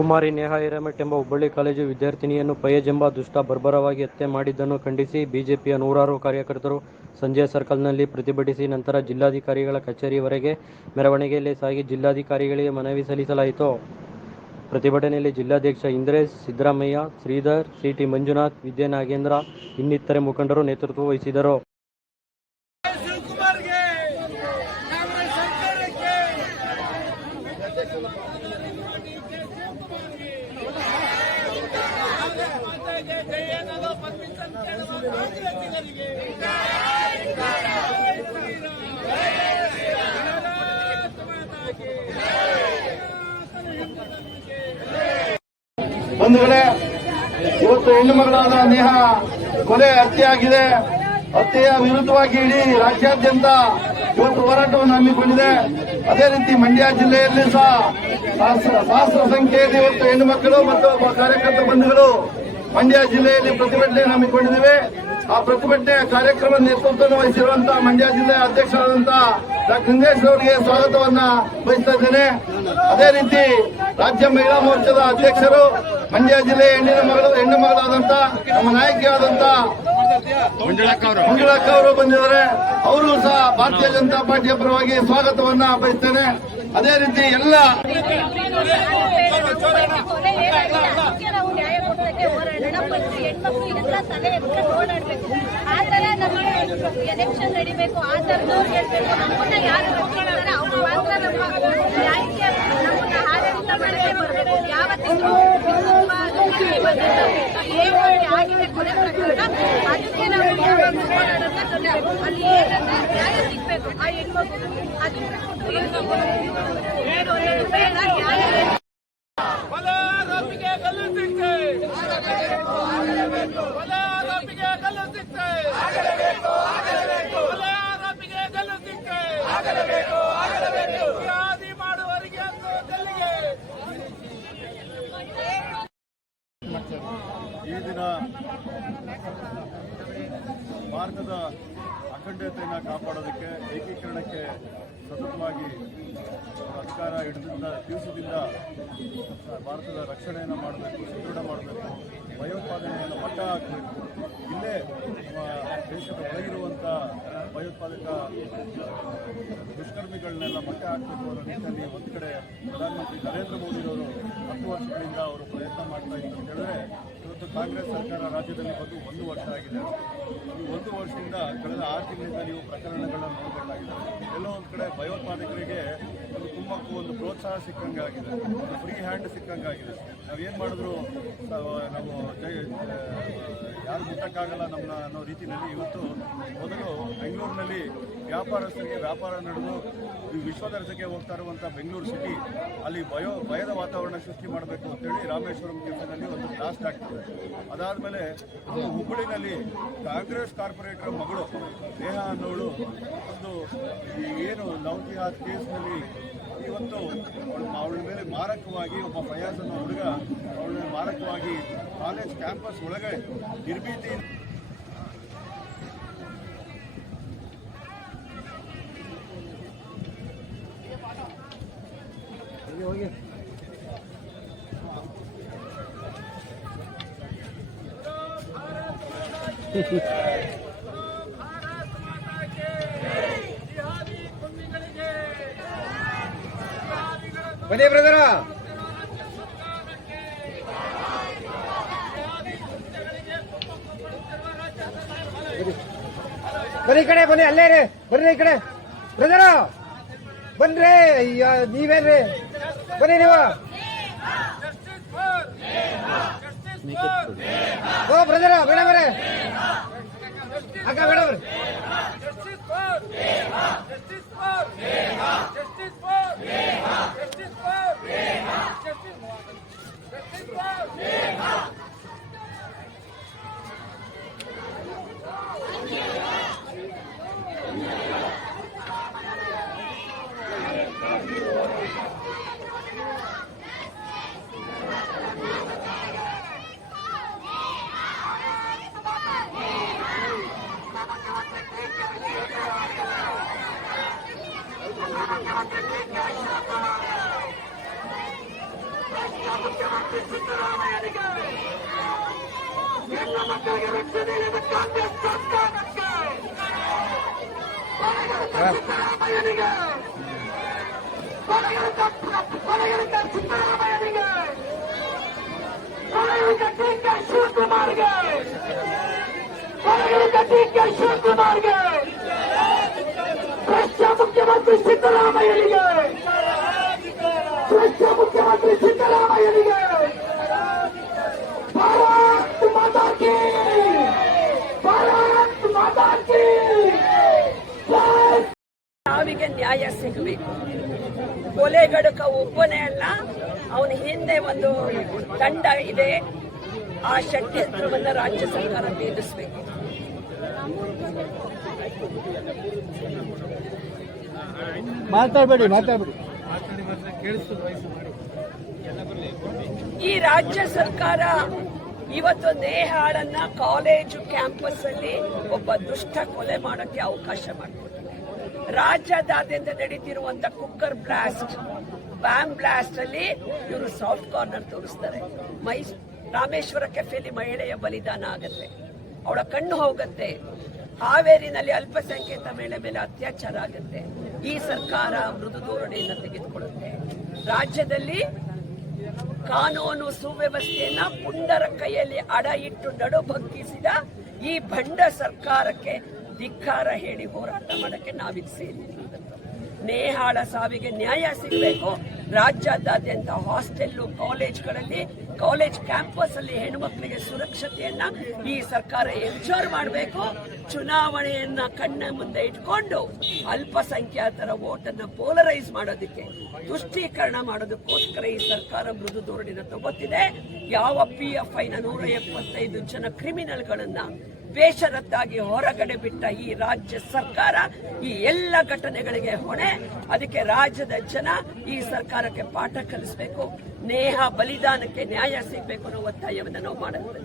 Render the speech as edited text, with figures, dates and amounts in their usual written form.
ಕುಮಾರಿ ನೇಹಾ ಹಿರೇಮಠ್ ಎಂಬ ಹುಬ್ಬಳ್ಳಿ ಕಾಲೇಜು ವಿದ್ಯಾರ್ಥಿನಿಯನ್ನು ಫಯೇಜ್ ಎಂಬ ದುಷ್ಟ ಬರ್ಬರವಾಗಿ ಹತ್ಯೆ ಮಾಡಿದ್ದನ್ನು ಖಂಡಿಸಿ ಬಿಜೆಪಿಯ ನೂರಾರು ಕಾರ್ಯಕರ್ತರು ಸಂಜೆ ಸರ್ಕಲ್ನಲ್ಲಿ ಪ್ರತಿಭಟಿಸಿ ನಂತರ ಜಿಲ್ಲಾಧಿಕಾರಿಗಳ ಕಚೇರಿವರೆಗೆ ಮೆರವಣಿಗೆಯಲ್ಲಿ ಸಾಗಿ ಜಿಲ್ಲಾಧಿಕಾರಿಗಳಿಗೆ ಮನವಿ ಸಲ್ಲಿಸಲಾಯಿತು. ಪ್ರತಿಭಟನೆಯಲ್ಲಿ ಜಿಲ್ಲಾಧ್ಯಕ್ಷ ಇಂದ್ರೇಶ್, ಸಿದ್ದರಾಮಯ್ಯ, ಶ್ರೀಧರ್, ಸಿಟಿ ಮಂಜುನಾಥ್, ವಿದ್ಯಾ ನಾಗೇಂದ್ರ ಇನ್ನಿತರೆ ಮುಖಂಡರು ನೇತೃತ್ವ ವಹಿಸಿದರು. ಬಂಧುಗಳೇ, ಇವತ್ತು ಹೆಣ್ಣು ಮಗಳಾದ ನೇಹಾ ಕೊಲೆ ಹತ್ಯೆಯಾಗಿದೆ. ಹತ್ಯೆಯ ವಿರುದ್ಧವಾಗಿ ಇಡೀ ರಾಜ್ಯಾದ್ಯಂತ ಇವತ್ತು ಹೋರಾಟವನ್ನು ಹಮ್ಮಿಕೊಂಡಿದೆ. ಅದೇ ರೀತಿ ಮಂಡ್ಯ ಜಿಲ್ಲೆಯಲ್ಲಿ ಸಹ ಸಹಸ್ರ ಸಂಖ್ಯೆಯಲ್ಲಿ ಇವತ್ತು ಹೆಣ್ಣು ಮಕ್ಕಳು ಮತ್ತು ಕಾರ್ಯಕರ್ತ ಬಂಧುಗಳು ಮಂಡ್ಯ ಜಿಲ್ಲೆಯಲ್ಲಿ ಪ್ರತಿಭಟನೆ ಹಮ್ಮಿಕೊಂಡಿದ್ದೇವೆ. ಆ ಪ್ರತಿಭಟನೆ ಕಾರ್ಯಕ್ರಮ ನೇತೃತ್ವವನ್ನು ವಹಿಸಿರುವಂತಹ ಮಂಡ್ಯ ಜಿಲ್ಲೆಯ ಅಧ್ಯಕ್ಷರಾದಂತಹ ಡಾಕ್ಟರ್ ಇಂದ್ರೇಶ್ ಅವರಿಗೆ ಸ್ವಾಗತವನ್ನ ಬಯಸ್ತಾ ಇದ್ದೇನೆ. ಅದೇ ರೀತಿ ರಾಜ್ಯ ಮಹಿಳಾ ಮೋರ್ಚಾದ ಅಧ್ಯಕ್ಷರು ಮಂಡ್ಯ ಜಿಲ್ಲೆಯ ಹೆಣ್ಣು ಮಗಳಾದಂತ ನಮ್ಮ ನಾಯಕಿಯಾದಂತ ಮಂಜುಳಕ್ಕ ಅವರು ಬಂದಿದ್ದಾರೆ. ಅವರು ಸಹ ಭಾರತೀಯ ಜನತಾ ಪಾರ್ಟಿಯ ಪರವಾಗಿ ಸ್ವಾಗತವನ್ನ ಬಯಸ್ತೇನೆ. ಅದೇ ರೀತಿ ಎಲ್ಲ ಎಲೆಕ್ಷನ್ ನಡಿಬೇಕು. ಆ ತರದವ್ರು ಹೇಳ್ಬೇಕು, ನಮ್ಮನ್ನ ಯಾರು ರಕ್ಷಿಸ್ತಾರೆ ಅವ್ರು ಮಾತ್ರ ನಮ್ಮ ನ್ಯಾಯಕ್ಕೆ ನಮ್ಮನ್ನ ಆಡಳಿತ ಮಾಡಕ್ಕೆ ಬರಬೇಕು. ಯಾವತ್ತಿಗೂ ಆಗಿದೆ ಕೊಲೆ ಪ್ರಕರಣ, ಅದಕ್ಕೆ ನಾವು ಹೋರಾಡೋದನ್ನ ತರಬೇಕು. ಅಲ್ಲಿ ಏನಂದ್ರೆ ನ್ಯಾಯ ಸಿಗ್ಬೇಕು ಆ ಹೆಣ್ಮಗು. ಅದಕ್ಕೆ ಬೇಡ ನ್ಯಾಯ ಈ ದಿನ ಭಾರತದ ಅಖಂಡತೆಯನ್ನು ಕಾಪಾಡೋದಕ್ಕೆ, ಏಕೀಕರಣಕ್ಕೆ ಸತತವಾಗಿ ಅಧಿಕಾರ ಹಿಡಿದ ದಿವಸದಿಂದ ಭಾರತದ ರಕ್ಷಣೆಯನ್ನು ಮಾಡಬೇಕು, ಸುದೃಢ ಮಾಡಬೇಕು, ಭಯೋತ್ಪಾದನೆಯನ್ನು ಮಟ್ಟ ಹಾಕಬೇಕು. ಇಲ್ಲೇ ದೇಶದ ಒಳಗಿರುವಂಥ ಭಯೋತ್ಪಾದಕ ದುಷ್ಕರ್ಮಿಗಳನ್ನೆಲ್ಲ ಮಟ್ಟ ಹಾಕಬೇಕು ಅನ್ನೋ ನಿಟ್ಟಿನಲ್ಲಿ ಒಂದು ಕಡೆ ಪ್ರಧಾನಮಂತ್ರಿ ನರೇಂದ್ರ ಮೋದಿಯವರು 10 ವರ್ಷಗಳಿಂದ ಅವರು ಪ್ರಯತ್ನ ಮಾಡ್ತಾ ಇದ್ರು ಅಂತ ಹೇಳಿದ್ರೆ, ಇವತ್ತು ಕಾಂಗ್ರೆಸ್ ಸರ್ಕಾರ ರಾಜ್ಯದಲ್ಲಿ ಬಂದು 1 ವರ್ಷ ಆಗಿದೆ. ಈ 1 ವರ್ಷದಿಂದ ಕಳೆದ 6 ತಿಂಗಳಿಂದ ನೀವು ಪ್ರಕರಣಗಳನ್ನು ನೋಡಬೇಕಾಗಿದೆ. ಎಲ್ಲೋ ಒಂದು ಕಡೆ ಭಯೋತ್ಪಾದಕರಿಗೆ ಒಂದು ಕುಮ್ಮಕ್ಕು, ಒಂದು ಪ್ರೋತ್ಸಾಹ ಸಿಕ್ಕಂಗಾಗಿದೆ, ಒಂದು ಫ್ರೀ ಹ್ಯಾಂಡ್ ಸಿಕ್ಕಂಗಾಗಿದೆ. ನಾವೇನು ಮಾಡಿದ್ರು ನಾವು ಯಾರು ಮುಟ್ಟಕ್ಕಾಗಲ್ಲ ನಮ್ಮನ್ನ ಅನ್ನೋ ರೀತಿಯಲ್ಲಿ ಇವತ್ತು ಮೊದಲು ಬೆಂಗಳೂರಿನಲ್ಲಿ ವ್ಯಾಪಾರಸ್ಥರಿಗೆ ವ್ಯಾಪಾರ ನಡೆದು ವಿಶ್ವದರ್ಜೆಗೆ ಹೋಗ್ತಾ ಇರುವಂಥ ಬೆಂಗಳೂರು ಸಿಟಿ ಅಲ್ಲಿ ಭಯದ ವಾತಾವರಣ ಸೃಷ್ಟಿ ಮಾಡಬೇಕು ಅಂತೇಳಿ ರಾಮೇಶ್ವರಂ ಕೆಫೆನಲ್ಲಿ ಒಂದು ಬ್ಲಾಸ್ಟ್ ಆಗ್ತದೆ. ಅದಾದಮೇಲೆ ಹುಬ್ಬಳ್ಳಿನಲ್ಲಿ ಕಾಂಗ್ರೆಸ್ ಕಾರ್ಪೊರೇಟರ್ ಮಗಳು ನೇಹಾ ಅನ್ನೋಳು ಒಂದು ಏನು ಲೌಕಿಹಾತ್ ಕೇಸ್ನಲ್ಲಿ ಇವತ್ತು ಅವಳ ಮೇಲೆ ಮಾರಕವಾಗಿ ಒಬ್ಬ ಫಯಾಜ್ ಅನ್ನೋ ಹುಡುಗ ಅವಳ ಮೇಲೆ ಮಾರಕವಾಗಿ ಕಾಲೇಜ್ ಕ್ಯಾಂಪಸ್ ಒಳಗಡೆ ನಿರ್ಭೀತಿ ಬನ್ನಿ ಬ್ರದರ, ಬನ್ನಿ ಈ ಕಡೆ ಬನ್ನಿ, ಅಲ್ಲೇ ರೀ ಬರ್ರಿ ಈ ಕಡೆ ಬ್ರದರ, ಬನ್ರಿ. ನೀವೇನ್ರಿ ಬನ್ನಿ ನೀವು. ಓ ಬ್ರದರ, ಬೇಡ ಬರ್ರಿ ಅಕ್ಕ, ಬೇಡ ಬರ್ರಿ. ಶಿವಕುಮಾರ್ಗೆ ಭ್ರಷ್ಟ ಮುಖ್ಯಮಂತ್ರಿ ಸಿದ್ದರಾಮಯ್ಯನಿಗೆ ಭ್ರಷ್ಟ ಮುಖ್ಯಮಂತ್ರಿ ಸಿದ್ದರಾಮಯ್ಯನಿಗೆ ಭಾರತ್ ಮಾತಾ ಕಿ ಭಾರತ್ ಮಾತಾ ಕಿ ಸಾವಿಗೆ ನ್ಯಾಯ ಸಿಗಬೇಕು. ಕೊಲೆಗಡುಕ ಒಬ್ಬನೇ ಅಲ್ಲ, ಅವನ ಹಿಂದೆ ಒಂದು ತಂಡ ಇದೆ. ಆ ಷಡ್ಯಂತ್ರವನ್ನು ರಾಜ್ಯ ಸರ್ಕಾರ ಭೇದಿಸಬೇಕು. ಮಾತಾಡಬೇಡಿ. ಈ ರಾಜ್ಯ ಸರ್ಕಾರ ಇವತ್ತು ನೇಹಾಳನ್ನ ಕಾಲೇಜು ಕ್ಯಾಂಪಸ್ ಅಲ್ಲಿ ಒಬ್ಬ ದುಷ್ಟ ಕೊಲೆ ಮಾಡಕ್ಕೆ ಅವಕಾಶ ಮಾಡಿಕೊಟ್ಟಿದೆ. ರಾಜ್ಯದಾದ್ಯಂತ ನಡೀತಿರುವಂತ ಕುಕ್ಕರ್ ಬ್ಲಾಸ್ಟ್, ಬ್ಯಾಮ್ ಬ್ಲಾಸ್ಟ್ ಅಲ್ಲಿ ಇವರು ಸಾಫ್ಟ್ ಕಾರ್ನರ್ ತೋರಿಸ್ತಾರೆ. ರಾಮೇಶ್ವರ ಕೆಫೆಯಲ್ಲಿ ಮಹಿಳೆಯ ಬಲಿದಾನ ಆಗತ್ತೆ, ಅವಳ ಕಣ್ಣು ಹೋಗುತ್ತೆ. ಹಾವೇರಿನಲ್ಲಿ ಅಲ್ಪಸಂಖ್ಯಾತ ಮಹಿಳೆ ಮೇಲೆ ಅತ್ಯಾಚಾರ ಆಗುತ್ತೆ. ಈ ಸರ್ಕಾರ ಮೃದು ಧೋರಣೆಯನ್ನು ತೆಗೆದುಕೊಳ್ಳುತ್ತೆ. ರಾಜ್ಯದಲ್ಲಿ ಕಾನೂನು ಸುವ್ಯವಸ್ಥೆಯನ್ನ ಪುಂಡರ ಕೈಯಲ್ಲಿ ಅಡ ಇಟ್ಟು ನಡುಬಗ್ಗಿಸಿದ ಈ ಭಂಡ ಸರ್ಕಾರಕ್ಕೆ ಧಿಕ್ಕಾರ ಹೇಳಿ ಹೋರಾಟ ಮಾಡಕ್ಕೆ ನಾವಿಲ್ಲಿ ಸೇರಿರುವುದು. ನೇಹಾಳ ಸಾವಿಗೆ ನ್ಯಾಯ ಸಿಗಬೇಕು. ರಾಜ್ಯಾದ್ಯಂತ ಹಾಸ್ಟೆಲ್ಲು, ಕಾಲೇಜ್ಗಳಲ್ಲಿ, ಕಾಲೇಜ್ ಕ್ಯಾಂಪಸ್ ಅಲ್ಲಿ ಹೆಣ್ಮಕ್ಳಿಗೆ ಸುರಕ್ಷತೆಯನ್ನ ಈ ಸರ್ಕಾರ ಎನ್ಶೋರ್ ಮಾಡಬೇಕು. ಚುನಾವಣೆಯನ್ನ ಕಣ್ಣ ಮುಂದೆ ಇಟ್ಕೊಂಡು ಅಲ್ಪಸಂಖ್ಯಾತರ ವೋಟನ್ನು ಪೋಲರೈಸ್ ಮಾಡೋದಕ್ಕೆ, ತುಷ್ಟೀಕರಣ ಮಾಡೋದಕ್ಕೋಸ್ಕರ ಈ ಸರ್ಕಾರ ಮೃದು ಧೋರಣೆಯನ್ನು ತಗೋತಿದೆ. ಯಾವ PFI ನ 175 ಜನ ಕ್ರಿಮಿನಲ್ಗಳನ್ನ ಬೇಷರತ್ತಾಗಿ ಹೊರಗಡೆ ಬಿಟ್ಟ ಈ ರಾಜ್ಯ ಸರ್ಕಾರ ಈ ಎಲ್ಲ ಘಟನೆಗಳಿಗೆ ಹೊಣೆ. ಅದಕ್ಕೆ ರಾಜ್ಯದ ಜನ ಈ ಸರ್ಕಾರಕ್ಕೆ ಪಾಠ ಕಲಿಸಬೇಕು. ನೇಹಾ ಬಲಿದಾನಕ್ಕೆ ನ್ಯಾಯ ಸಿಗಬೇಕು ಅನ್ನೋ ಒತ್ತಾಯವನ್ನು ನಾವು ಮಾಡಬಹುದು.